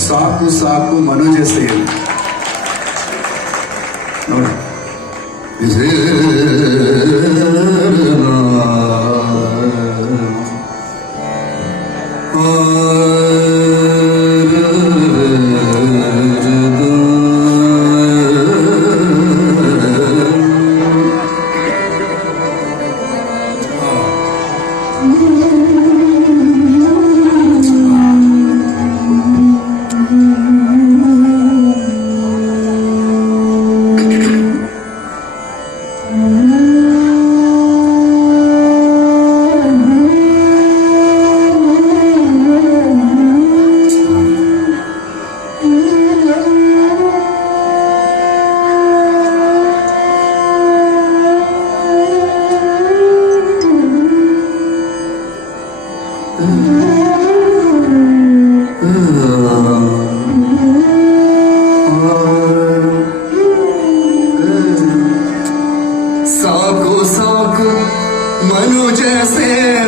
ಸಾಕು ಸಾಕು ಮನುಜ ಸೇವೆ ನೋಡಿ Manu jaise